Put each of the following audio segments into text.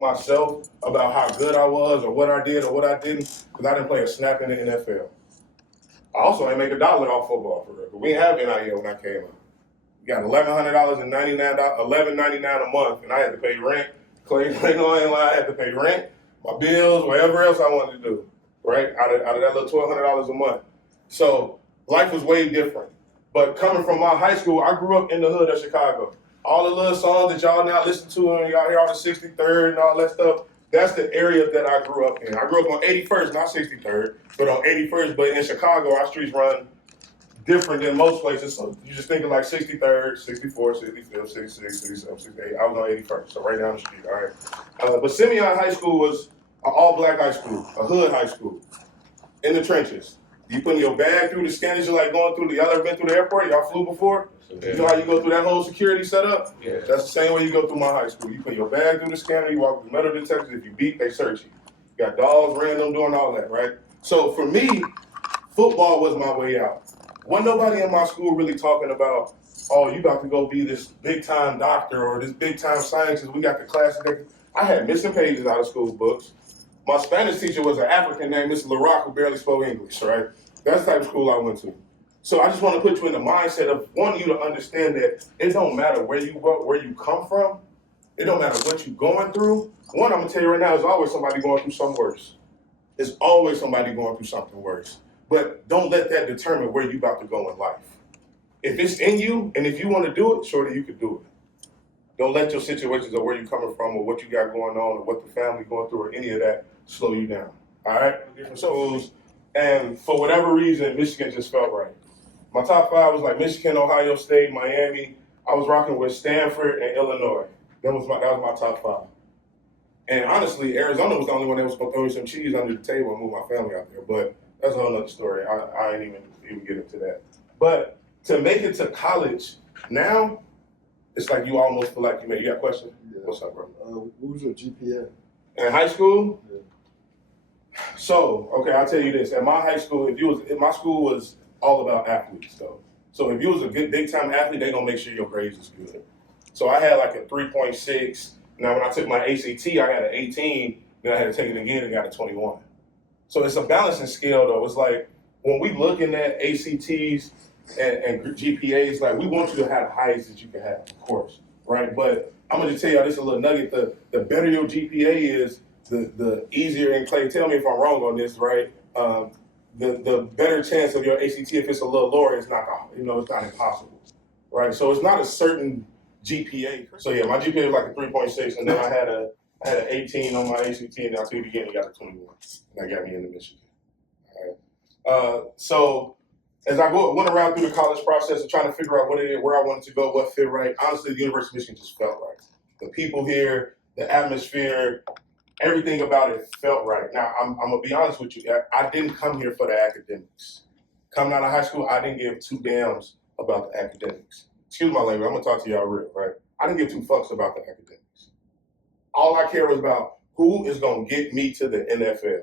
myself about how good I was or what I did or what I didn't, because I didn't play a snap in the NFL. I also ain't make $1 off football for real. We didn't have NIL when I came up. We got $1,100 and $11.99 a month, and I had to pay rent. Clay, I had to pay rent, my bills, whatever else I wanted to do, right? Out of that little $1,200 a month. So life was way different. But coming from my high school, I grew up in the hood of Chicago. All the little songs that y'all now listen to and y'all hear all the 63rd and all that stuff, that's the area that I grew up in. I grew up on 81st, not 63rd, but on 81st. But in Chicago, our streets run different than most places. So you just think of like 63rd, 64, 65, 66, 67, 68. I was on 81st, so right down the street, all right? But Simeon High School was an all-black high school, a hood high school, in the trenches. You putting your bag through the scanners, you're like going through y'all ever been through the airport? Y'all flew before? You know how you go through that whole security setup? Yeah. That's the same way you go through my high school. You put your bag through the scanner, you walk through metal detectors, if you beat, they search you. You got dogs, random, doing all that, right? So for me, football was my way out. Wasn't nobody in my school really talking about, oh, you about to go be this big-time doctor or this big-time scientist. We got the classes. I had missing pages out of school books. My Spanish teacher was an African named Mr. LaRock who barely spoke English, right? That's the type of school I went to. So I just want to put you in the mindset of wanting you to understand that it don't matter where you come from. It don't matter what you're going through. One, I'm going to tell you right now, there's always somebody going through something worse. There's always somebody going through something worse. But don't let that determine where you're about to go in life. If it's in you, and if you want to do it, surely you can do it. Don't let your situations or where you're coming from or what you got going on or what the family going through or any of that slow you down. All right? Different schools. And for whatever reason, Michigan just felt right. My top 5 was like Michigan, Ohio State, Miami. I was rocking with Stanford and Illinois. That was my top 5. And honestly, Arizona was the only one that was going to throw me some cheese under the table and move my family out there. But that's a whole other story. I ain't even get into that. But to make it to college now, it's like you almost feel like you got a question? Yeah. What's up, bro? What was your GPA? In high school? Yeah. So, okay, I'll tell you this. At my high school, my school was all about athletes, though. So if you was a good big-time athlete, they gonna make sure your grades is good. So I had like a 3.6. Now, when I took my ACT, I had an 18. Then I had to take it again and got a 21. So it's a balancing scale, though. It's like when we looking at ACTs and GPAs, like we want you to have the highest that you can have, of course, right? But I'm gonna just tell y'all this a little nugget. The better your GPA is, the easier, and Clay, tell me if I'm wrong on this, right? The better chance of your ACT if it's a little lower, it's not impossible, right? So it's not a certain GPA. So yeah, my GPA was like a 3.6, and then I had an 18 on my ACT, and I took it again and got a 21. And that got me into Michigan. All right. So as I went around through the college process of trying to figure out where I wanted to go, what fit right, honestly, the University of Michigan just felt right. The people here, the atmosphere, everything about it felt right. Now, I'm going to be honest with you. I didn't come here for the academics. Coming out of high school, I didn't give 2 damns about the academics. Excuse my language. I'm going to talk to y'all real, right? I didn't give 2 fucks about the academics. All I care was about who is going to get me to the NFL.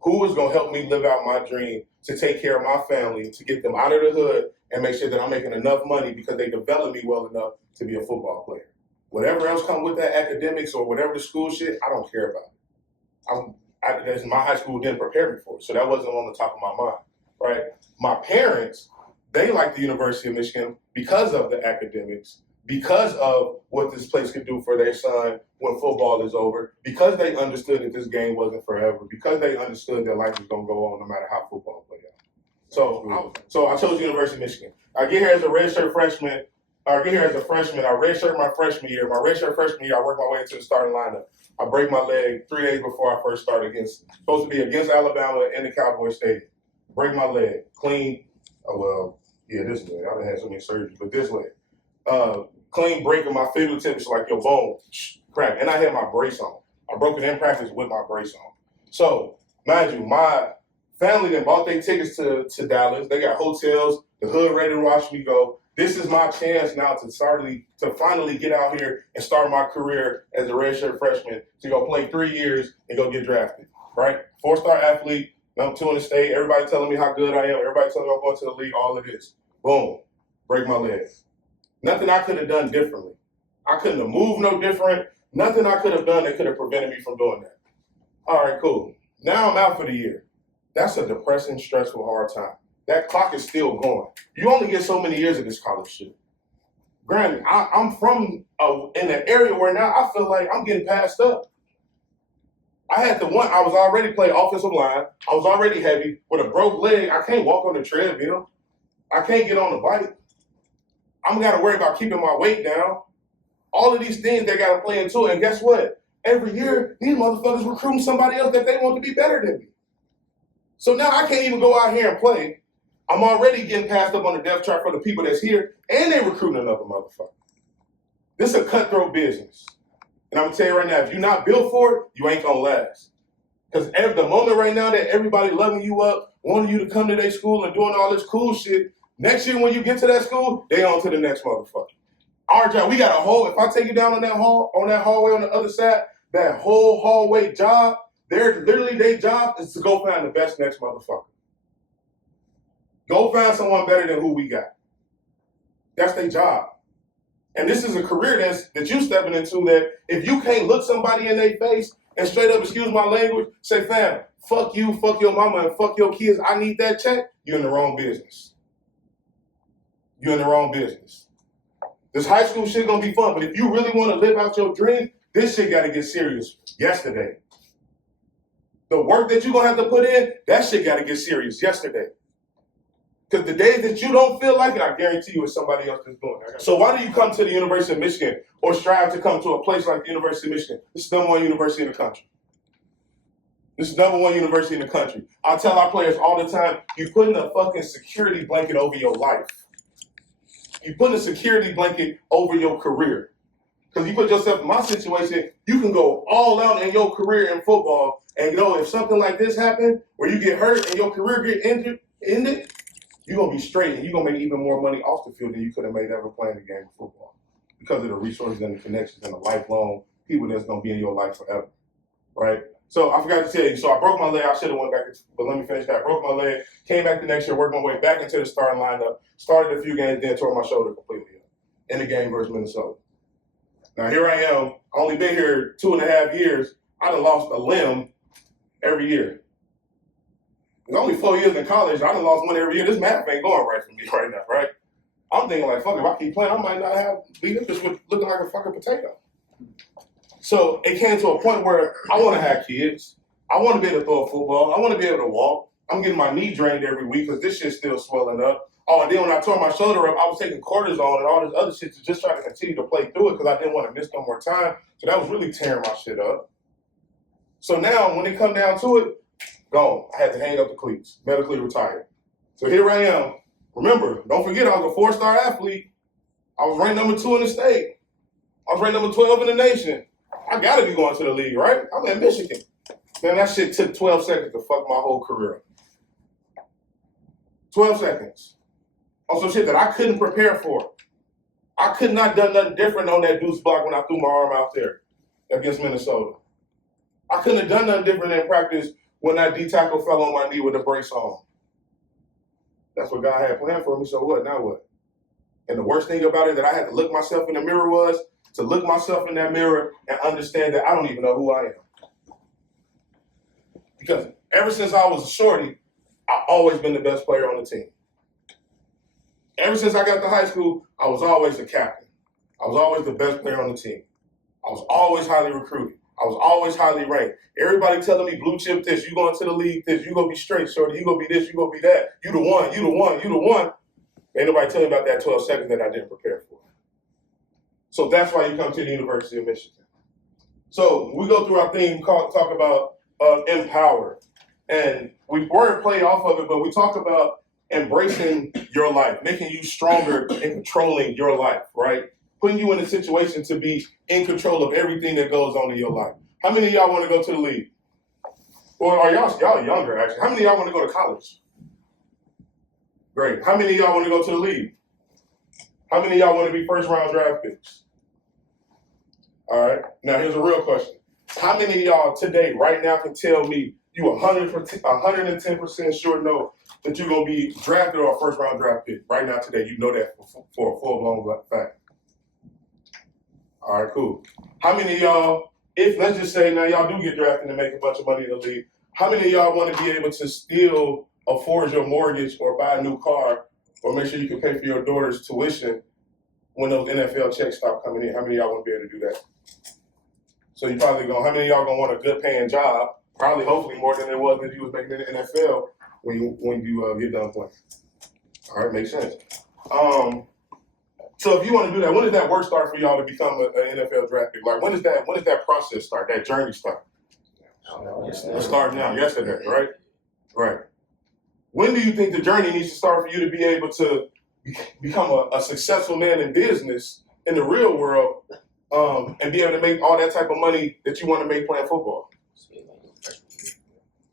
Who is going to help me live out my dream to take care of my family, to get them out of the hood and make sure that I'm making enough money because they developed me well enough to be a football player. Whatever else comes with that academics or whatever the school shit, I don't care about it. My high school didn't prepare me for it, so that wasn't on the top of my mind, right? My parents, they liked the University of Michigan because of the academics, because of what this place could do for their son when football is over, because they understood that this game wasn't forever, because they understood that life was going to go on no matter how football played out. So I chose University of Michigan. I get here as a redshirt freshman. I get here as a freshman. I redshirt my freshman year. My redshirt freshman year, I work my way into the starting lineup. I break my leg 3 days before I first started supposed to be against Alabama in the Cowboy Stadium. Break my leg, clean. This leg. I done had so many surgeries, but this leg. Clean break of my fingertips, like your bone, crack. And I had my brace on. I broke it in practice with my brace on. So, mind you, my family then bought their tickets to Dallas. They got hotels, the hood ready to watch me go. This is my chance now to finally get out here and start my career as a redshirt freshman, to go play 3 years and go get drafted, right? 4-star athlete, number 2 in the state. Everybody telling me how good I am. Everybody telling me I'm going to the league, all of this. Boom, break my leg. Nothing I could have done differently. I couldn't have moved no different. Nothing I could have done that could have prevented me from doing that. All right, cool. Now I'm out for the year. That's a depressing, stressful, hard time. That clock is still going. You only get so many years of this college shit. Granted, I'm from in an area where now I feel like I'm getting passed up. I was already playing offensive line. I was already heavy. With a broke leg, I can't walk on the treadmill. I can't get on the bike. I'm got to worry about keeping my weight down. All of these things they got to play into it. And guess what? Every year, these motherfuckers recruiting somebody else that they want to be better than me. So now I can't even go out here and play. I'm already getting passed up on the depth chart for the people that's here, and they recruiting another motherfucker. This is a cutthroat business. And I'm going to tell you right now, if you're not built for it, you ain't going to last. Because the moment right now that everybody loving you up, wanting you to come to their school and doing all this cool shit, next year when you get to that school, they on to the next motherfucker. Our job, we got a whole, if I take you down on that hallway on the other side, that whole hallway job, their job is to go find the best next motherfucker. Go find someone better than who we got. That's their job. And this is a career that you stepping into that if you can't look somebody in their face and straight up, excuse my language, say, fam, fuck you, fuck your mama, and fuck your kids, I need that check, you're in the wrong business. You're in the wrong business. This high school shit gonna be fun, but if you really wanna live out your dream, this shit gotta get serious yesterday. The work that you're gonna have to put in, that shit gotta get serious yesterday. Because the days that you don't feel like it, I guarantee you it's somebody else that's doing it. So why do you come to the University of Michigan or strive to come to a place like the University of Michigan? This is the #1 university in the country. This is the #1 university in the country. I tell our players all the time, you're putting a fucking security blanket over your life. You're putting a security blanket over your career. Because you put yourself in my situation, you can go all out in your career in football and if something like this happened, where you get hurt and your career get ended, you're going to be straight and you're going to make even more money off the field than you could have made ever playing the game of football because of the resources and the connections and the lifelong people that's going to be in your life forever, right? So I forgot to tell you, so I broke my leg. I should have went back, but let me finish that. I broke my leg, came back the next year, worked my way back into the starting lineup, started a few games, then tore my shoulder completely up in the game versus Minnesota. Now here I am, only been here 2.5 years. I done lost a limb every year. It's only 4 years in college. I done lost one every year. This math ain't going right for me right now, right? I'm thinking like, fuck, if I keep playing, I might not be just looking like a fucking potato. So it came to a point where I want to have kids. I want to be able to throw a football. I want to be able to walk. I'm getting my knee drained every week because this shit's still swelling up. Oh, and then when I tore my shoulder up, I was taking cortisone and all this other shit to just try to continue to play through it because I didn't want to miss no more time. So that was really tearing my shit up. So now when it come down to it, gone. I had to hang up the cleats, medically retired. So here I am. Remember, don't forget I was a 4-star athlete. I was ranked number 2 in the state. I was ranked number 12 in the nation. I gotta be going to the league, right? I'm in Michigan. Man, that shit took 12 seconds to fuck my whole career up. 12 seconds. On some shit that I couldn't prepare for. I could not done nothing different on that deuce block when I threw my arm out there against Minnesota. I couldn't have done nothing different in practice when that D tackle fell on my knee with a brace on. That's what God had planned for me, so what, now what? And the worst thing about it that I had to look myself in the mirror was to look myself in that mirror and understand that I don't even know who I am. Because ever since I was a shorty, I've always been the best player on the team. Ever since I got to high school, I was always the captain. I was always the best player on the team. I was always highly recruited. I was always highly ranked. Everybody telling me blue chip this, you going to the league this, you gonna be straight, shorty, you gonna be this, you gonna be that, you the one, you the one, you the one. Ain't nobody telling me about that 12 seconds that I didn't prepare for. So that's why you come to the University of Michigan. So we go through our theme, talk about empower. And we wordplay off of it, but we talk about embracing your life, making you stronger and controlling your life, right? Putting you in a situation to be in control of everything that goes on in your life. How many of y'all want to go to the league? Or are y'all younger, actually? How many of y'all want to go to college? Great. How many of y'all want to go to the league? How many of y'all want to be first-round draft picks? All right. Now, here's a real question. How many of y'all today, right now, can tell me you 110% sure know that you're going to be drafted or a first-round draft pick? Right now, today, you know that for a full-blown fact. All right, cool. How many of y'all, if let's just say now y'all do get drafted and make a bunch of money in the league, how many of y'all want to be able to still afford your mortgage or buy a new car or make sure you can pay for your daughter's tuition when those NFL checks stop coming in? How many of y'all want to be able to do that? So you probably how many of y'all gonna want a good paying job? Probably, hopefully, more than it was if you was making in the NFL when you get done playing. All right, makes sense. So if you want to do that, when does that work start for y'all to become an NFL draft pick? Like when does that process start? That journey start? It starts now. Yesterday, right? Right. When do you think the journey needs to start for you to be able to become a successful man in business in the real world, and be able to make all that type of money that you want to make playing football?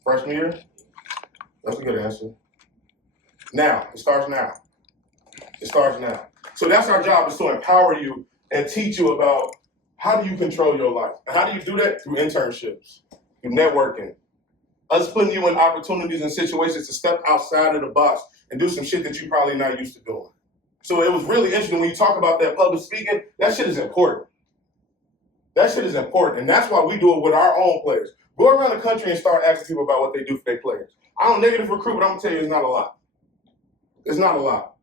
Freshman year? That's a good answer. Now. It starts now. It starts now. So that's our job, is to empower you and teach you about how do you control your life. And how do you do that? Through internships, through networking, us putting you in opportunities and situations to step outside of the box and do some shit that you're probably not used to doing. So it was really interesting when you talk about that public speaking, that shit is important. That shit is important. And that's why we do it with our own players. Go around the country and start asking people about what they do for their players. I don't negative recruit, but I'm gonna tell you it's not a lot. It's not a lot.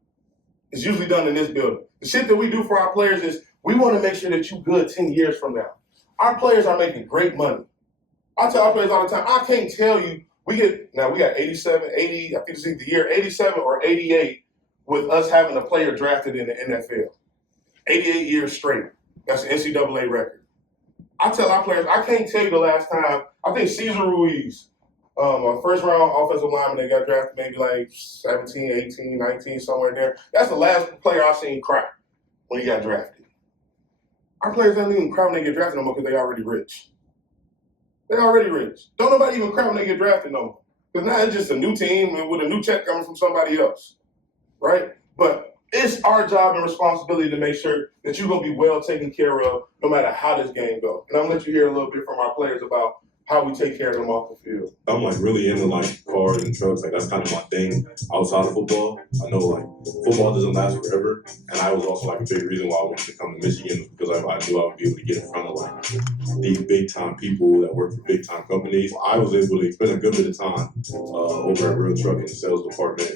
It's usually done in this building. The shit that we do for our players is we want to make sure that you're good 10 years from now. Our players are making great money. I tell our players all the time, I can't tell you, we got 87, 80, I think it's either year 87 or 88 with us having a player drafted in the NFL. 88 years straight. That's an NCAA record. I tell our players, I can't tell you the last time, I think Cesar Ruiz, a first round offensive lineman that got drafted maybe like 17, 18, 19, somewhere in there. That's the last player I've seen cry when he got drafted. Our players don't even cry when they get drafted no more because they already rich. They're already rich. Don't nobody even cry when they get drafted no more. Because now it's just a new team with a new check coming from somebody else, right? But it's our job and responsibility to make sure that you're going to be well taken care of no matter how this game goes. And I'm going to let you hear a little bit from our players about how we take care of them off the field. I'm like really into like cars and trucks. Like that's kind of my thing outside of football. I know like football doesn't last forever, and I was also like a big reason why I wanted to come to Michigan because I knew I would be able to get in front of like these big time people that work for big time companies. I was able to spend a good bit of time over at Real Truck in the sales department,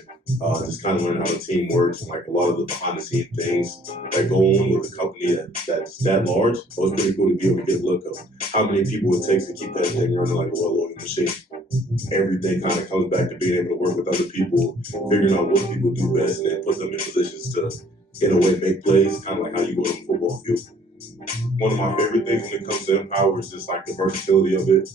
just kind of learning how the team works and like a lot of the behind the scenes things that go on with a company that's that large. So it's pretty cool to be able to get a look of how many people it takes to keep that thing running like a well-oiled machine. Everything kind of comes back to being able to work with other people, figuring out what people do best, and then put them in positions to, in a way, make plays, kind of like how you go on the football field. One of my favorite things when it comes to Empower is just like the versatility of it.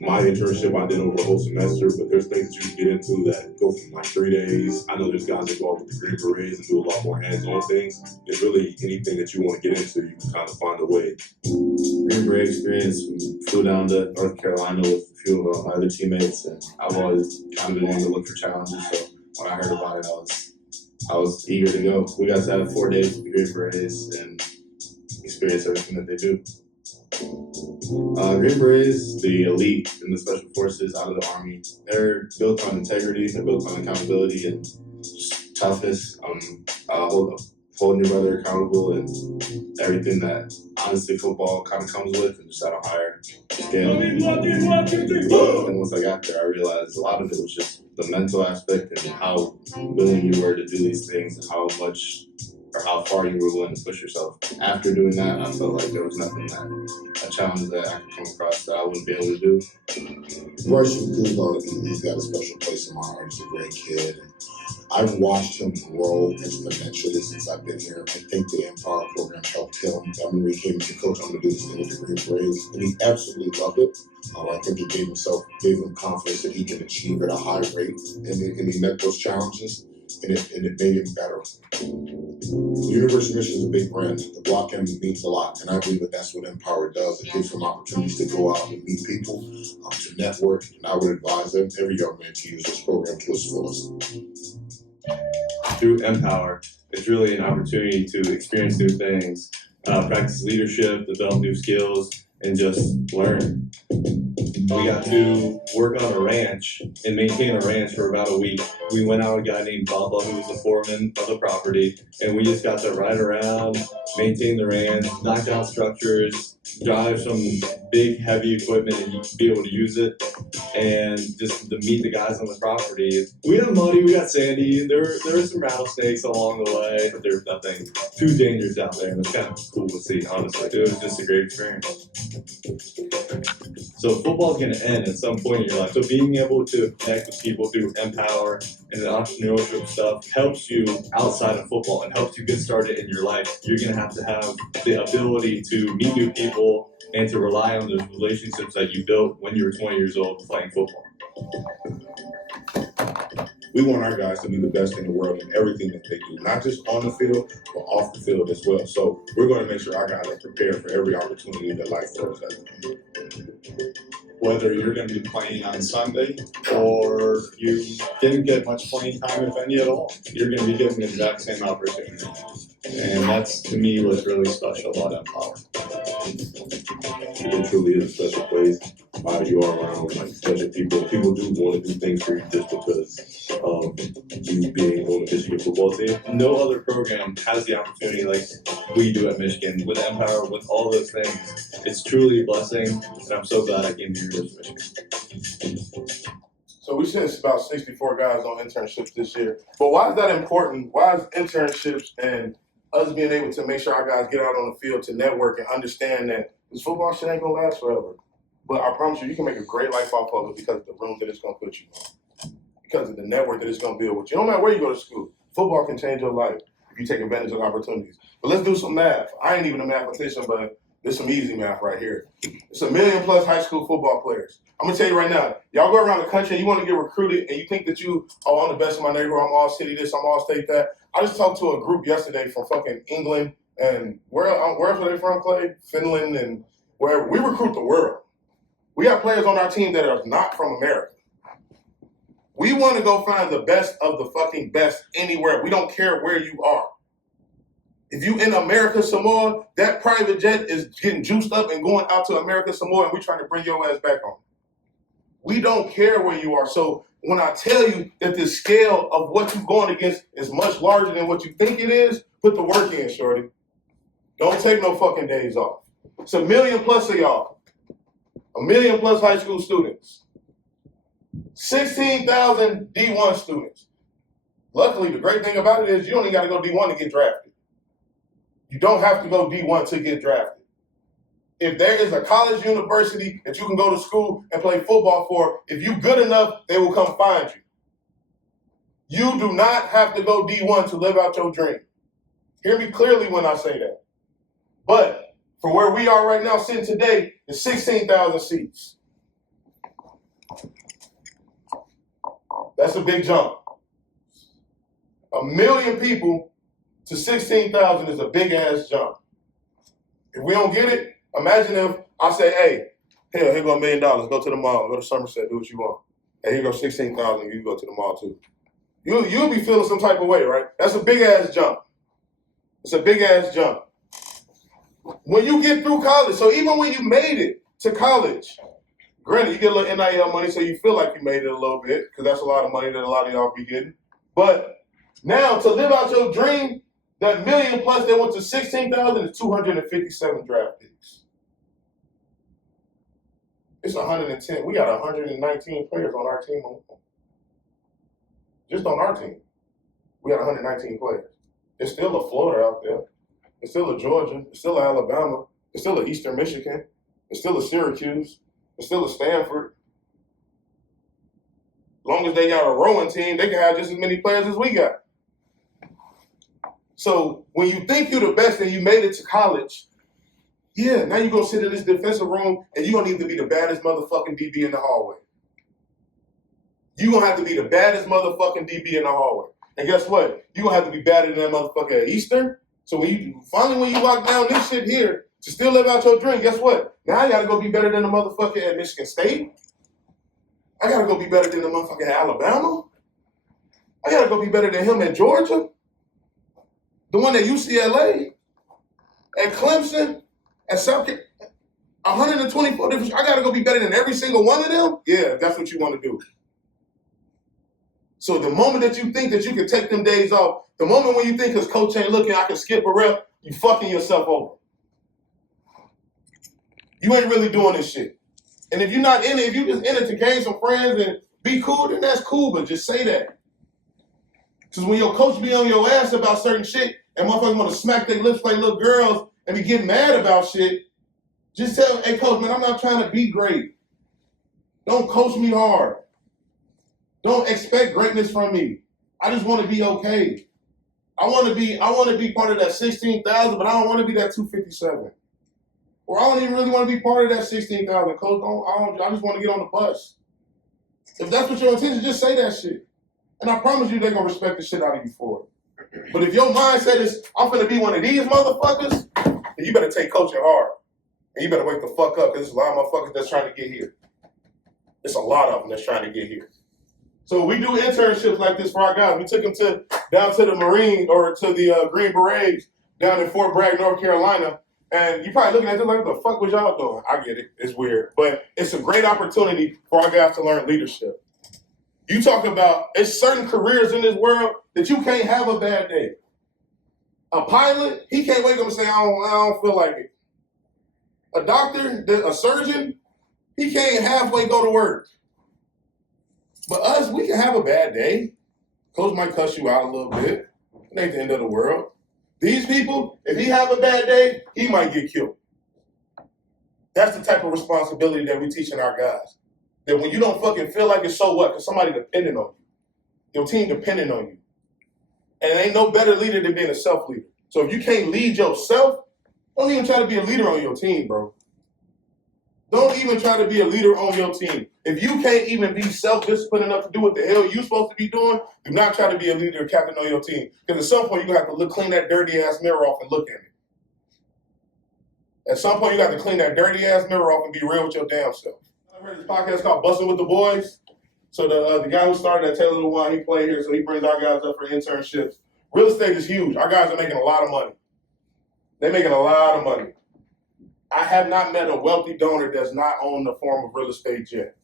My internship I did over a whole semester, but there's things that you can get into that go from like 3 days. I know there's guys that go out with the Green Berets and do a lot more hands-on things. It's really anything that you want to get into, you can kind of find a way. Green Beret experience, we flew down to North Carolina with a few of my other teammates, and I've always kind of been one to look for challenges, so when I heard about it, I was eager to go. We got to have 4 days with the Green Berets and experience everything that they do. Green Berets, the elite in the special forces out of the Army, they're built on integrity, they're built on accountability and just toughness, holding your brother accountable and everything that honestly football kind of comes with, and just at a higher scale. And once I got there, I realized a lot of it was just the mental aspect and how willing you were to do these things and how much or how far you were willing to push yourself. After doing that, I felt like there was nothing a challenge that I could come across that I wouldn't be able to do. Bryce, he's got a special place in my heart. He's a great kid. And I've watched him grow exponentially since I've been here. I think the Empower program helped him. I remember he came to coach, I'm going to do this thing with the Green Berets, and he absolutely loved it. I think it gave him confidence that he can achieve at a high rate, and he met those challenges, and it made him better. The University of Michigan is a big brand. The block end means a lot, and I believe that that's what Empower does. It gives them opportunities to go out and meet people, to network, and I would advise every young man to use this program to its fullest. Through Empower, it's really an opportunity to experience new things, practice leadership, develop new skills, and just learn. We got to work on a ranch and maintain a ranch for about a week. We went out with a guy named Bubba, who was the foreman of the property, and we just got to ride around, maintain the ranch, knock down structures, drive some big, heavy equipment and be able to use it, and just to meet the guys on the property. We got muddy, we got sandy, there were some rattlesnakes along the way, but there's nothing too dangerous out there, and it's kind of cool to see, honestly. It was just a great experience. So football's going to end at some point in your life. So being able to connect with people through Empower and the entrepreneurship stuff helps you outside of football and helps you get started in your life. You're going to have the ability to meet new people and to rely on those relationships that you built when you were 20 years old playing football. We want our guys to be the best in the world in everything that they do, not just on the field, but off the field as well. So we're going to make sure our guys are prepared for every opportunity that life throws at them. Whether you're going to be playing on Sunday or you didn't get much playing time, if any at all, you're going to be given the exact same opportunity. And that's, to me, what's really special about Empower. It truly is a special place. You are around like special people. People do want to do things for you just because of you being on the Michigan football team. No other program has the opportunity like we do at Michigan with Empower, with all those things. It's truly a blessing, and I'm so glad I came to University of Michigan. So we sent about 64 guys on internships this year. But why is that important? Why is internships and us being able to make sure our guys get out on the field to network and understand that this football shit ain't gonna last forever? But I promise you, you can make a great life off of it because of the room that it's gonna put you in, because of the network that it's gonna build with you. No matter where you go to school, football can change your life if you take advantage of opportunities. But let's do some math. I ain't even a mathematician, but there's some easy math right here. It's 1 million plus high school football players. I'm gonna tell you right now, y'all go around the country and you want to get recruited and you think that I'm the best in my neighborhood, I'm all city this, I'm all state that. I just talked to a group yesterday from fucking England and where are they from, Clay? Finland and where we recruit the world. We have players on our team that are not from America. We want to go find the best of the fucking best anywhere. We don't care where you are. If you in America Samoa, that private jet is getting juiced up and going out to America Samoa, and we trying to bring your ass back home. We don't care where you are. So when I tell you that the scale of what you're going against is much larger than what you think it is, put the work in, shorty. Don't take no fucking days off. It's 1 million plus of y'all. 1 million plus high school students. 16,000 D1 students. Luckily, the great thing about it is you don't even got to go D1 to get drafted. You don't have to go D1 to get drafted. If there is a college university that you can go to school and play football for, if you're good enough, they will come find you. You do not have to go D1 to live out your dream. Hear me clearly when I say that. But for where we are right now, sitting today, is 16,000 seats. That's a big jump. 1 million people to 16,000 is a big ass jump. If we don't get it, imagine if I say, hey, here go $1 million, go to the mall, go to Somerset, do what you want. Hey, here go 16,000, you go to the mall too. You'll be feeling some type of way, right? That's a big ass jump. It's a big ass jump. When you get through college, so even when you made it to college, granted, you get a little NIL money, so you feel like you made it a little bit, because that's a lot of money that a lot of y'all be getting. But now, to live out your dream, that 1 million plus that went to 16,000 is 257 draft picks. It's 110. We got 119 players on our team. Just on our team, we got 119 players. There's still a Florida out there. There's still a Georgia. There's still a Alabama. There's still a Eastern Michigan. There's still a Syracuse. There's still a Stanford. As long as they got a rowing team, they can have just as many players as we got. So when you think you're the best and you made it to college, yeah, now you're going to sit in this defensive room and you're going to need to be the baddest motherfucking DB in the hallway. You're going to have to be the baddest motherfucking DB in the hallway. And guess what? You're going to have to be badder than that motherfucker at Eastern. So when you lock down this shit here to still live out your dream, guess what? Now I got to go be better than the motherfucker at Michigan State. I got to go be better than the motherfucker at Alabama. I got to go be better than him at Georgia. The one at UCLA, at Clemson, at South Carolina. 124 different, I gotta go be better than every single one of them? Yeah, that's what you want to do. So the moment that you think that you can take them days off, the moment when you think because coach ain't looking, I can skip a rep, you fucking yourself over. You ain't really doing this shit. And if you're not in it, if you just in it to gain some friends and be cool, then that's cool, but just say that. Because when your coach be on your ass about certain shit and motherfuckers want to smack their lips like little girls and be getting mad about shit, just tell, hey coach, man, I'm not trying to be great. Don't coach me hard. Don't expect greatness from me. I just want to be okay. I want to be part of that 16,000, but I don't want to be that 257. Or I don't even really want to be part of that 16,000. Coach, I just want to get on the bus. If that's what your intention, just say that shit. And I promise you they're going to respect the shit out of you for it. But if your mindset is, I'm going to be one of these motherfuckers, then you better take coaching hard. And you better wake the fuck up, because there's a lot of motherfuckers that's trying to get here. It's a lot of them that's trying to get here. So we do internships like this for our guys. We took them down to the Marine or to the Green Berets down in Fort Bragg, North Carolina. And you're probably looking at it like, what the fuck was y'all doing? I get it. It's weird. But it's a great opportunity for our guys to learn leadership. You talk about, it's certain careers in this world that you can't have a bad day. A pilot, he can't wake up and say, I don't feel like it. A doctor, a surgeon, he can't halfway go to work. But us, we can have a bad day. Coach might cuss you out a little bit. It ain't the end of the world. These people, if he have a bad day, he might get killed. That's the type of responsibility that we teaching our guys. That when you don't fucking feel like it, so what? Because somebody depending on you. Your team depending on you. And there ain't no better leader than being a self-leader. So if you can't lead yourself, don't even try to be a leader on your team, bro. Don't even try to be a leader on your team. If you can't even be self-disciplined enough to do what the hell you're supposed to be doing, do not try to be a leader or captain on your team. Because at some point, you're going to have to clean that dirty-ass mirror off and look at it. At some point, you got to clean that dirty-ass mirror off and be real with your damn self. I heard this podcast called Bustin' with the Boys. So the guy who started at Taylor DeWine, he played here, so he brings our guys up for internships. Real estate is huge. Our guys are making a lot of money. They're making a lot of money. I have not met a wealthy donor that's not own the form of real estate yet.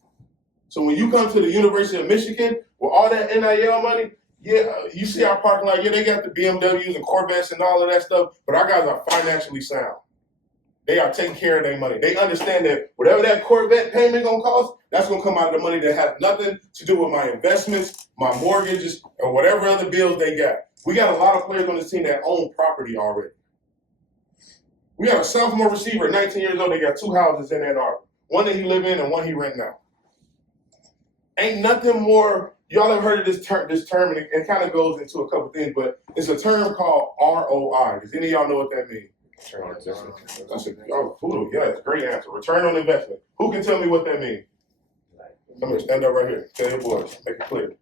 So when you come to the University of Michigan with all that NIL money, yeah, you see our parking lot, yeah, they got the BMWs and Corvettes and all of that stuff, but our guys are financially sound. They are taking care of their money. They understand that whatever that Corvette payment gonna cost, that's gonna come out of the money that has nothing to do with my investments, my mortgages, or whatever other bills they got. We got a lot of players on this team that own property already. We got a sophomore receiver, 19 years old. They got 2 houses in Ann Arbor. One that he live in and one he rent now. Ain't nothing more. Y'all have heard of this term, and it kind of goes into a couple things, but it's a term called ROI. Does any of y'all know what that means? Return on investment. Yes, great answer. Return on investment. Who can tell me what that means? Come here, stand up right here. Tell your boys. Make it clear.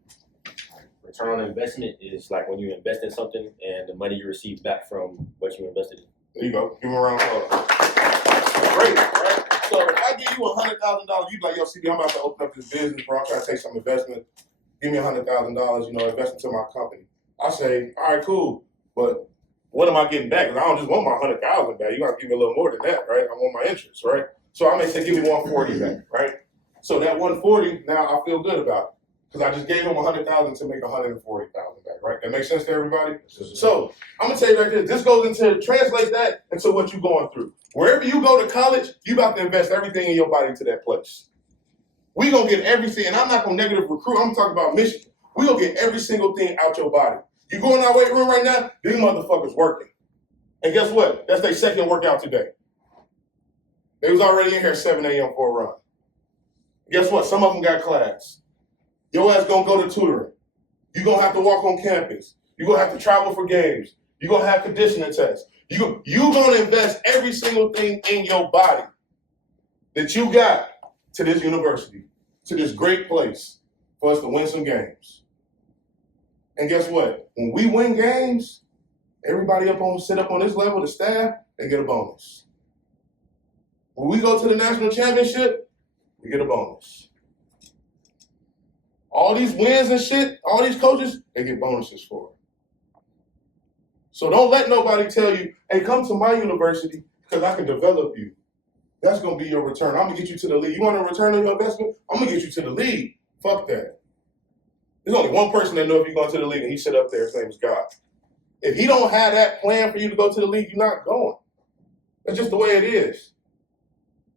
Return on investment is like when you invest in something and the money you receive back from what you invested in. There you go. Give him a round of applause. Great, right? So if I give you $100,000, you be like, yo, CB, I'm about to open up this business, bro. I'm trying to take some investment. Give me $100,000, invest into my company. I say, all right, cool, but what am I getting back? Because I don't just want my $100,000 back. You got to give me a little more than that, right? I want my interest, right? So I may say, give me $140 back, right? So that $140, now I feel good about it. Because I just gave him $100,000 to make $140,000 back, right? That makes sense to everybody? So I'm gonna tell you right there, this goes into, translate that into what you're going through. Wherever you go to college, you about to invest everything in your body to that place. We gonna get everything, and I'm not gonna negative recruit, I'm talking about Michigan. We gonna get every single thing out your body. You go in our weight room right now, these motherfuckers working. And guess what? That's their second workout today. They was already in here at 7 a.m. for a run. Guess what? Some of them got class. Your ass gonna go to tutoring. You're gonna have to walk on campus. You're gonna have to travel for games. You're gonna have conditioning tests. You're gonna invest every single thing in your body that you got to this university, to this great place for us to win some games. And guess what? When we win games, everybody sit up on this level, the staff, they get a bonus. When we go to the national championship, we get a bonus. All these wins and shit, all these coaches, they get bonuses for it. So don't let nobody tell you, hey, come to my university because I can develop you. That's gonna be your return. I'm gonna get you to the league. You want a return on your investment? I'm gonna get you to the league. Fuck that. There's only one person that knows if you're going to the league, and he sit up there. His name is God. If he don't have that plan for you to go to the league, you're not going. That's just the way it is.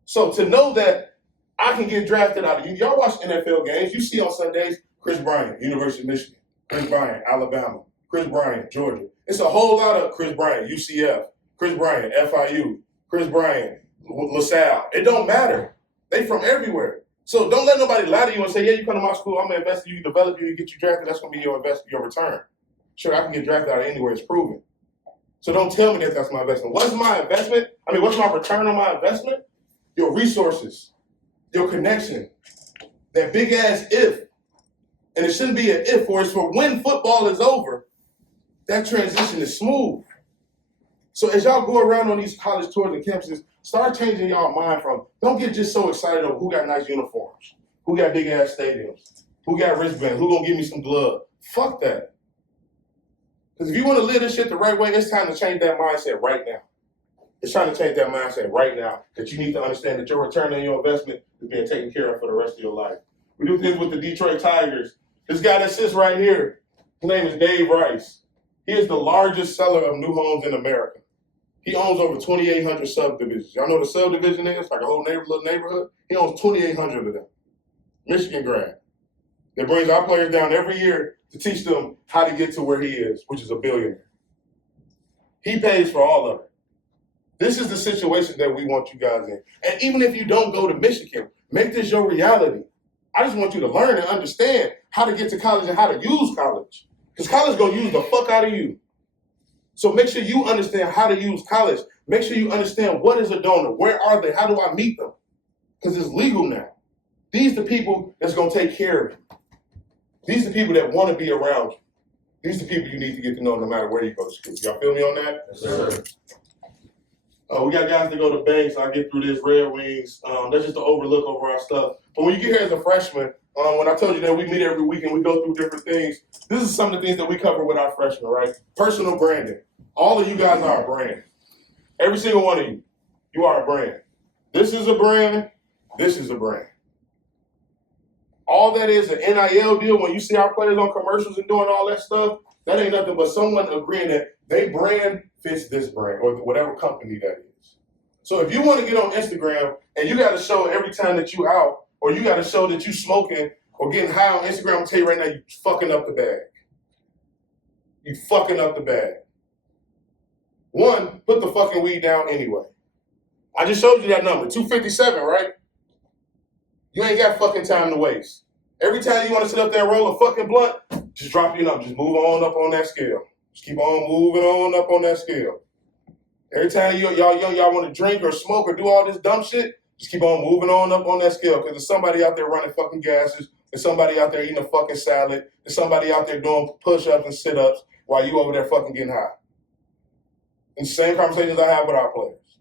So to know that I can get drafted out of you, y'all watch NFL games. You see on Sundays, Chris Bryant, University of Michigan. Chris Bryant, Alabama. Chris Bryant, Georgia. It's a whole lot of Chris Bryant, UCF. Chris Bryant, FIU. Chris Bryant, LaSalle. It don't matter. They from everywhere. So don't let nobody lie to you and say, yeah, you come to my school, I'm going to invest in you, develop you, get you drafted. That's going to be your return. Sure, I can get drafted out of anywhere. It's proven. So don't tell me that that's my investment. What's my investment? What's my return on my investment? Your resources, your connection, that big ass if. And it shouldn't be an if, or it's for when football is over, that transition is smooth. So as y'all go around on these college tours and campuses, start changing y'all mind from, don't get just so excited over who got nice uniforms, who got big ass stadiums, who got wristbands, who gonna give me some glove. Fuck that. Because if you want to live this shit the right way, it's time to change that mindset right now. It's trying to change that mindset right now, that you need to understand that your return on your investment is being taken care of for the rest of your life. We do things with the Detroit Tigers. This guy that sits right here, his name is Dave Rice. He is the largest seller of new homes in America. He owns over 2,800 subdivisions. Y'all know what a subdivision is? Like a whole little neighborhood. He owns 2,800 of them. Michigan grad. That brings our players down every year to teach them how to get to where he is, which is a billionaire. He pays for all of it. This is the situation that we want you guys in. And even if you don't go to Michigan, make this your reality. I just want you to learn and understand how to get to college and how to use college. Because college is going to use the fuck out of you. So make sure you understand how to use college. Make sure you understand what is a donor, where are they, how do I meet them? Because it's legal now. These are the people that's going to take care of you. These are the people that want to be around you. These are the people you need to get to know no matter where you go to school. Y'all feel me on that? Yes, sir. We got guys that go to banks. I get through this, Red Wings. That's just the overlook over our stuff. But when you get here as a freshman, when I told you that we meet every week and we go through different things, this is some of the things that we cover with our freshmen, right? Personal branding. All of you guys are a brand. Every single one of you, you are a brand. This is a brand. This is a brand. All that is an NIL deal. When you see our players on commercials and doing all that stuff, that ain't nothing but someone agreeing that they brand fits this brand or whatever company that is. So if you want to get on Instagram and you got to show every time that you out, or you got to show that you smoking or getting high on Instagram, I'll tell you right now, you fucking up the bag. You fucking up the bag. One, put the fucking weed down anyway. I just showed you that number, 257, right? You ain't got fucking time to waste. Every time you want to sit up there and roll a fucking blunt, just drop your number. Just move on up on that scale. Just keep on moving on up on that scale. Every time y'all want to drink or smoke or do all this dumb shit, just keep on moving on up on that scale, because there's somebody out there running fucking gases. There's somebody out there eating a fucking salad. There's somebody out there doing push-ups and sit-ups while you over there fucking getting high. And the same conversations I have with our players.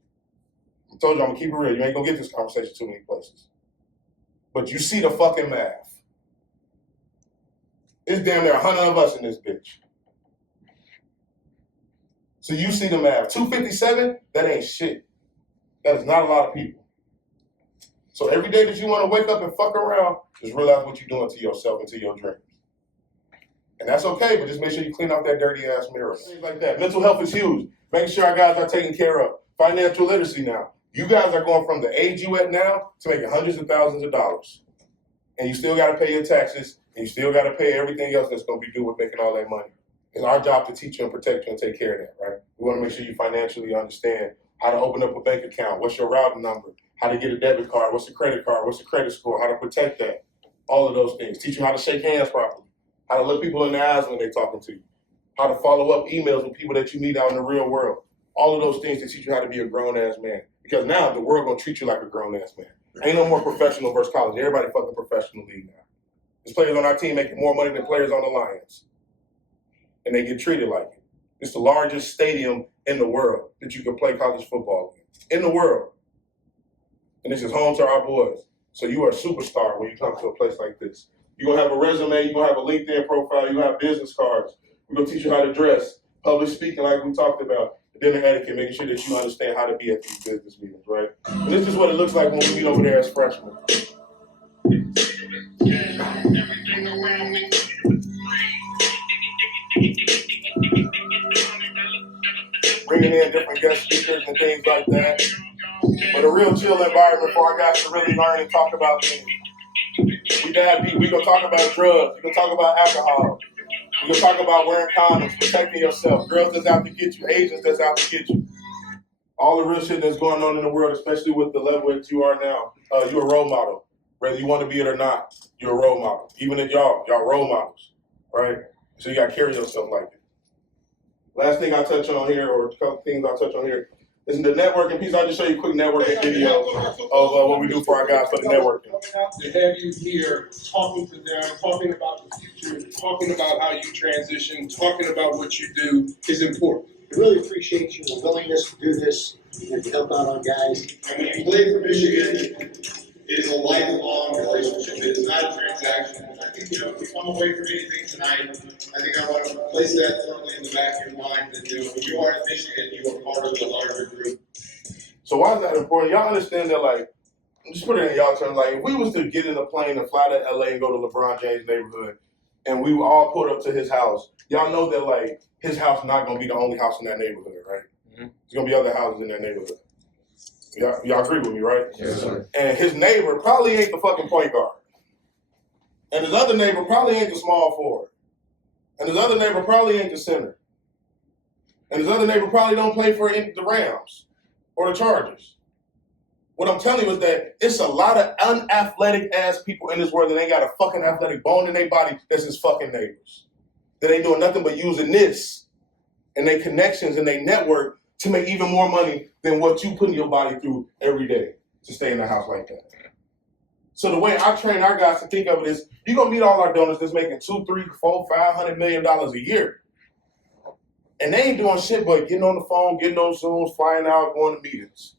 I told you I'm going to keep it real. You ain't going to get this conversation too many places. But you see the fucking math. It's damn near 100 of us in this bitch. So you see the math. 257, that ain't shit. That is not a lot of people. So every day that you want to wake up and fuck around, just realize what you're doing to yourself and to your dreams. And that's okay, but just make sure you clean out that dirty ass mirror. Things like that. Mental health is huge. Making sure our guys are taken care of. Financial literacy now. You guys are going from the age you at now to making hundreds of thousands of dollars. And you still got to pay your taxes, and you still got to pay everything else that's going to be due with making all that money. It's our job to teach you and protect you and take care of that, right? We want to make sure you financially understand how to open up a bank account, what's your routing number, how to get a debit card, what's the credit card, what's the credit score, how to protect that, all of those things. Teach you how to shake hands properly, how to look people in the eyes when they're talking to you, how to follow up emails with people that you meet out in the real world. All of those things to teach you how to be a grown-ass man. Because now the world going to treat you like a grown-ass man. Ain't no more professional versus college. Everybody fucking professional league now. There's players on our team making more money than players on the Lions. And they get treated like it. It's the largest stadium in the world that you can play college football in the world. And this is home to our boys. So you are a superstar when you come to a place like this. You're going to have a resume. You're going to have a LinkedIn profile. You're going to have business cards. We're going to teach you how to dress, public speaking like we talked about. dinner etiquette, making sure that you understand how to be at these business meetings, right? And this is what it looks like when we meet over there as freshmen. Bringing in different guest speakers and things like that. But a real chill environment for our guys to really learn and talk about things. We gonna talk about drugs. We gonna talk about alcohol. We gonna talk about wearing condoms, protecting yourself. Girls that's out to get you, Asians that's out to get you. All the real shit that's going on in the world, especially with the level that you are now. You're a role model. Whether you want to be it or not, you're a role model. Even if y'all role models, right? So you gotta carry yourself like it. Last thing I touch on here, or a couple things I touch on here, is the networking piece. I'll just show you a quick networking video of what we do for our guys for the networking. To have you here talking to them, talking about the future, talking about how you transition, talking about what you do is important. I really appreciate your willingness to do this and to help out our guys. And when you play for Michigan, it is a lifelong relationship. It is not a transaction. I think, if we come away from anything tonight, I think I want to place that firmly in the back of your mind that, when you are at Michigan, you are part of the larger group. So why is that important? Y'all understand that, like, just put it in y'all terms, like, if we was to get in a plane and fly to LA and go to LeBron James' neighborhood, and we all pulled up to his house, y'all know that, like, his house not gonna be the only house in that neighborhood, right? Mm-hmm. There's gonna be other houses in that neighborhood. Y'all agree with me, right? Yes, sir. And his neighbor probably ain't the fucking point guard. And his other neighbor probably ain't the small forward. And his other neighbor probably ain't the center. And his other neighbor probably don't play for the Rams or the Chargers. What I'm telling you is that it's a lot of unathletic ass people in this world that ain't got a fucking athletic bone in their body that's his fucking neighbors. That ain't doing nothing but using this and their connections and their network to make even more money than what you putting your body through every day to stay in a house like that. So the way I train our guys to think of it is, you're gonna meet all our donors that's making $200, $300, $400, $500 million a year. And they ain't doing shit but getting on the phone, getting on Zooms, flying out, going to meetings.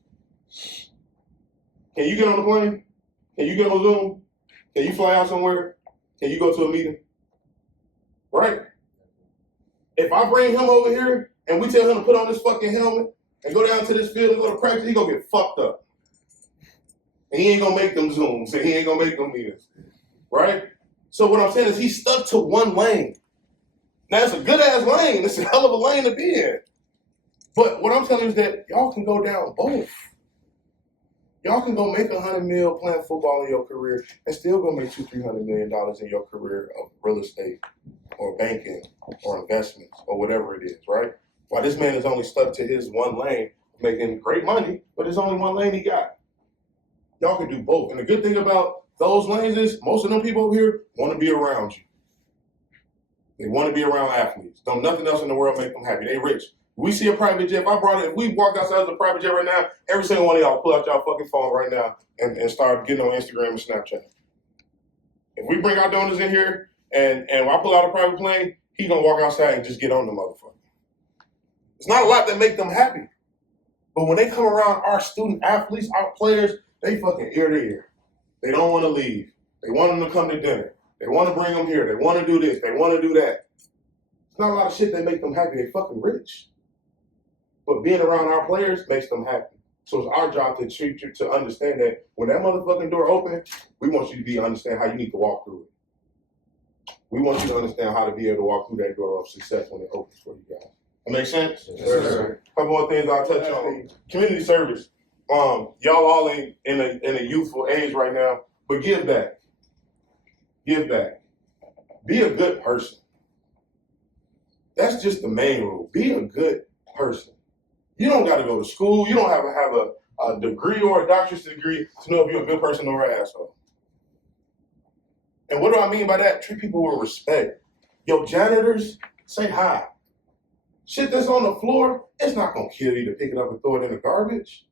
Can you get on the plane? Can you get on Zoom? Can you fly out somewhere? Can you go to a meeting? Right? If I bring him over here and we tell him to put on this fucking helmet and go down to this field and go to practice, he gonna get fucked up. And he ain't gonna make them Zooms and he ain't gonna make them meetings. Right? So what I'm saying is he's stuck to one lane. Now it's a good ass lane. It's a hell of a lane to be in. But what I'm telling you is that y'all can go down both. Y'all can go make $100 million playing football in your career and still go make $200-300 million in your career of real estate or banking or investments or whatever it is, right? While this man is only stuck to his one lane, making great money, but there's only one lane he got. Y'all can do both. And the good thing about those lanes is most of them people over here want to be around you. They want to be around athletes. Don't nothing else in the world make them happy. They rich. We see a private jet. If we walk outside of a private jet right now, every single one of y'all pull out y'all fucking phone right now and start getting on Instagram and Snapchat. If we bring our donors in here and I pull out a private plane, he gonna walk outside and just get on the motherfucker. It's not a lot that make them happy. But when they come around our student athletes, our players, they fucking ear to ear. They don't want to leave. They want them to come to dinner. They want to bring them here. They want to do this. They want to do that. It's not a lot of shit that make them happy. They fucking rich. But being around our players makes them happy. So it's our job to treat you to understand that when that motherfucking door opens, we want you to understand how you need to walk through it. We want you to understand how to be able to walk through that door of success when it opens for you guys. That make sense? Yes, sir. A couple more things I'll touch on. Community service. Y'all all in a youthful age right now, but give back. Give back. Be a good person. That's just the main rule. Be a good person. You don't got to go to school. You don't have to have a degree or a doctorate degree to know if you're a good person or an asshole. And what do I mean by that? Treat people with respect. Yo, janitors, say hi. Shit that's on the floor, it's not going to kill you to pick it up and throw it in the garbage.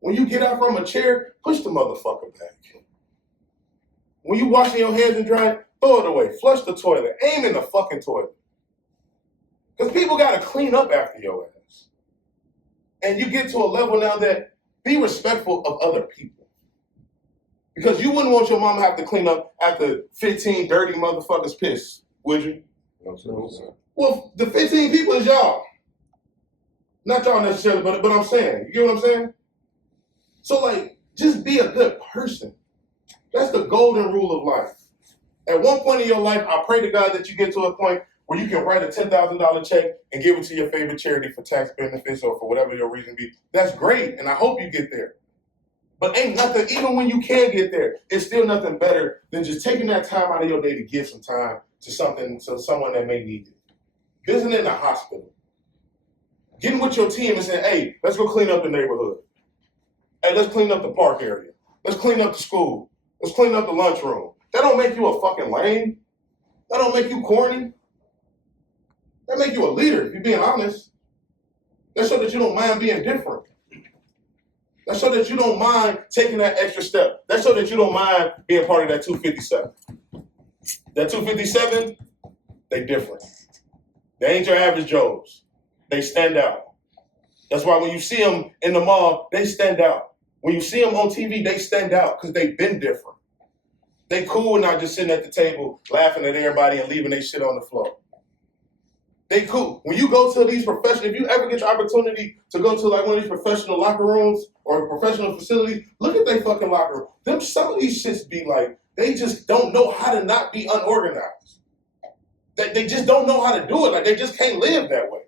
When you get out from a chair, push the motherfucker back. When you washing your hands and drying, throw it away. Flush the toilet. Aim in the fucking toilet. Because people got to clean up after your ass. And you get to a level now that be respectful of other people. Because you wouldn't want your mom to have to clean up after 15 dirty motherfuckers piss, would you? No, sir. Well, the 15 people is y'all. Not y'all necessarily, but I'm saying, you get what I'm saying? So like, just be a good person. That's the golden rule of life. At one point in your life, I pray to God that you get to a point where you can write a $10,000 check and give it to your favorite charity for tax benefits or for whatever your reason be. That's great, and I hope you get there. But ain't nothing, even when you can get there, it's still nothing better than just taking that time out of your day to give some time to someone that may need it. Visiting a hospital. Getting with your team and saying, hey, let's go clean up the neighborhood. Hey, let's clean up the park area. Let's clean up the school. Let's clean up the lunchroom. That don't make you a fucking lame. That don't make you corny. That make you a leader, if you're being honest. That show that you don't mind being different. That show that you don't mind taking that extra step. That show that you don't mind being part of that 257. That 257, they different. They ain't your average Joes. They stand out. That's why when you see them in the mall, they stand out. When you see them on TV, they stand out because they've been different. They cool and not just sitting at the table laughing at everybody and leaving their shit on the floor. They cool. When you go to these professional, if you ever get your opportunity to go to like one of these professional locker rooms or a professional facility, look at their fucking locker room. Some of these shits be like, they just don't know how to not be unorganized. They just don't know how to do it. Like they just can't live that way.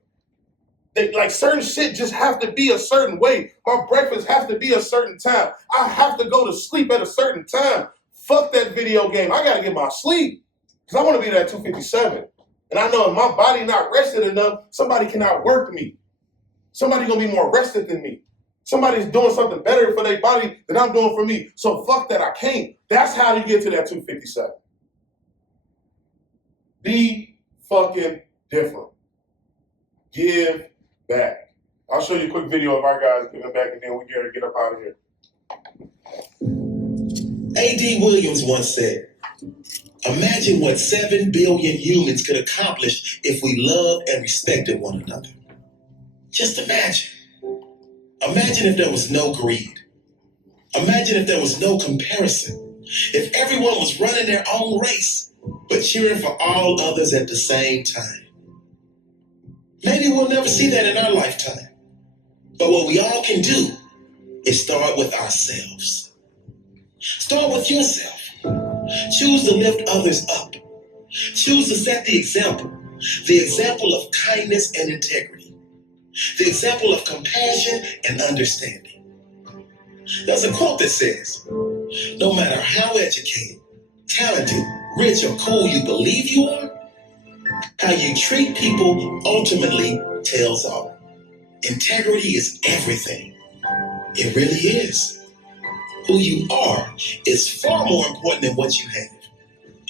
Like certain shit just have to be a certain way. My breakfast has to be a certain time. I have to go to sleep at a certain time. Fuck that video game. I gotta get my sleep. Because I want to be there at 257. And I know if my body not rested enough, somebody can outwork me. Somebody gonna be more rested than me. Somebody's doing something better for their body than I'm doing for me. So fuck that, I can't. That's how you get to that 257. Be fucking different. Give back. I'll show you a quick video of our guys giving back and then we get up out of here. A.D. Williams once said, imagine what 7 billion humans could accomplish if we loved and respected one another. Just imagine. Imagine if there was no greed. Imagine if there was no comparison. If everyone was running their own race, but cheering for all others at the same time. Maybe we'll never see that in our lifetime. But what we all can do is start with ourselves. Start with yourself. Choose to lift others up. Choose to set the example of kindness and integrity, the example of compassion and understanding. There's a quote that says, no matter how educated, talented, rich, or cool you believe you are, how you treat people ultimately tells all. Integrity is everything. It really is. Who you are is far more important than what you have.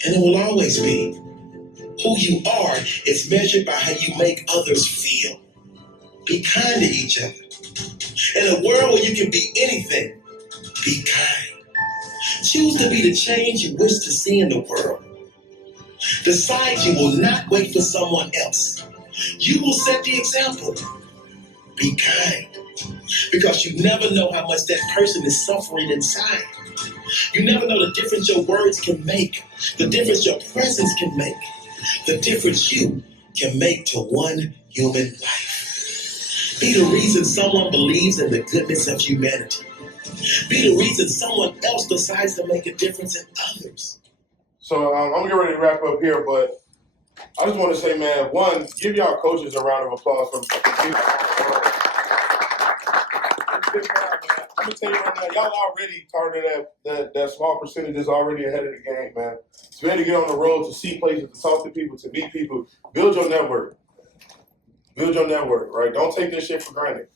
And it will always be. Who you are is measured by how you make others feel. Be kind to each other. In a world where you can be anything, be kind. Choose to be the change you wish to see in the world. Decide you will not wait for someone else. You will set the example. Be kind. Because you never know how much that person is suffering inside. You never know the difference your words can make, the difference your presence can make, the difference you can make to one human life. Be the reason someone believes in the goodness of humanity. Be the reason someone else decides to make a difference in others. So I'm gonna get ready to wrap up here, but I just want to say, man, one, give y'all coaches a round of applause for I'm gonna tell you right now, y'all already targeted that small percentage is already ahead of the game, man. It's ready to get on the road, to see places, to talk to people, to meet people. Build your network. Build your network, right? Don't take this shit for granted.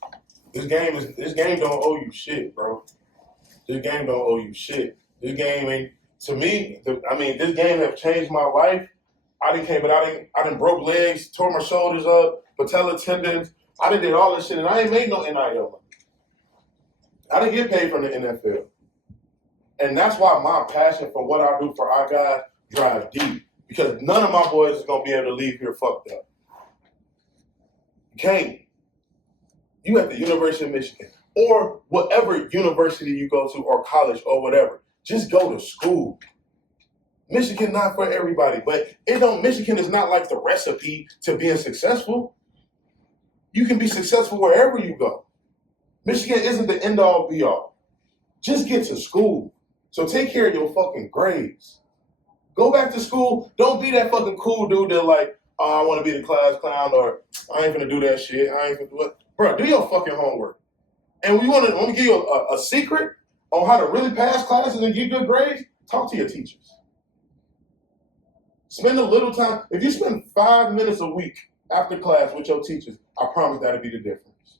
This game don't owe you shit, bro. This game don't owe you shit. This game ain't, to me, this game have changed my life. I done broke legs, tore my shoulders up, patella tendons. I done did all this shit, and I ain't made no NIL money. I didn't get paid from the NFL. And that's why my passion for what I do for our guys drives deep. Because none of my boys is going to be able to leave here fucked up. You can't. You at the University of Michigan or whatever university you go to or college or whatever. Just go to school. Michigan not for everybody, but Michigan is not like the recipe to being successful. You can be successful wherever you go. Michigan isn't the end all be all. Just get to school. So take care of your fucking grades. Go back to school. Don't be that fucking cool dude that like, oh, I want to be the class clown, or I ain't gonna do that shit. I ain't gonna do it. Bro, do your fucking homework. And let me give you a secret on how to really pass classes and get good grades. Talk to your teachers. Spend a little time. If you spend 5 minutes a week after class with your teachers, I promise that'll be the difference.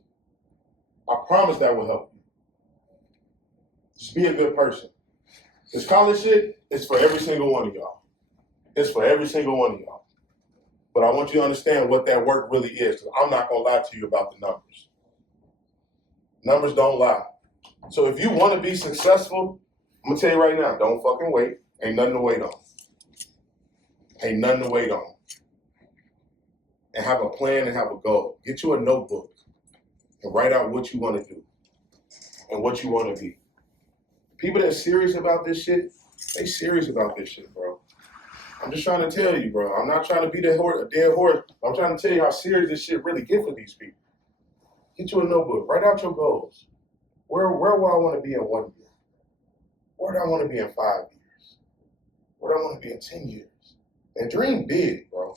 I promise that will help you. Just be a good person. This college shit is for every single one of y'all. It's for every single one of y'all. But I want you to understand what that work really is, because I'm not going to lie to you about the numbers. Numbers don't lie. So if you want to be successful, I'm going to tell you right now, don't fucking wait. Ain't nothing to wait on. Ain't nothing to wait on. And have a plan and have a goal. Get you a notebook and write out what you want to do and what you want to be. People that are serious about this shit, they serious about this shit, bro. I'm just trying to tell you, bro. I'm not trying to be a dead horse. I'm trying to tell you how serious this shit really get for these people. Get you a notebook. Write out your goals. Where will I want to be in 1 year? Where do I want to be in 5 years? Where do I want to be in 10 years? And dream big, bro.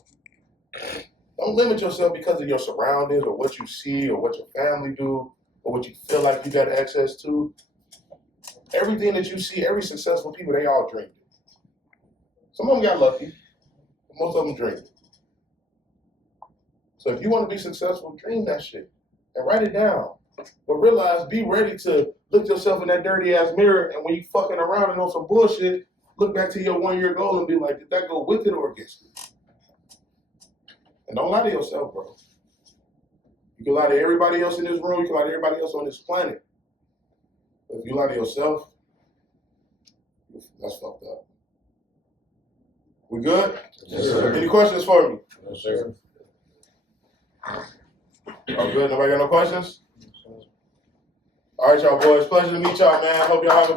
Don't limit yourself because of your surroundings or what you see or what your family do or what you feel like you got access to. Everything that you see, every successful people, they all dreamed it. Some of them got lucky, but most of them dreamed it. So if you want to be successful, dream that shit and write it down. But realize, be ready to look yourself in that dirty ass mirror, and when you fucking around and on some bullshit, look back to your 1 year goal and be like, did that go with it or against it? And don't lie to yourself, bro. You can lie to everybody else in this room, you can lie to everybody else on this planet. But if you lie to yourself, that's fucked up. We good? Yes, sir. Any questions for me? Yes, sir. All good? Nobody got no questions? All right, y'all boys. Pleasure to meet y'all, man. Hope y'all have a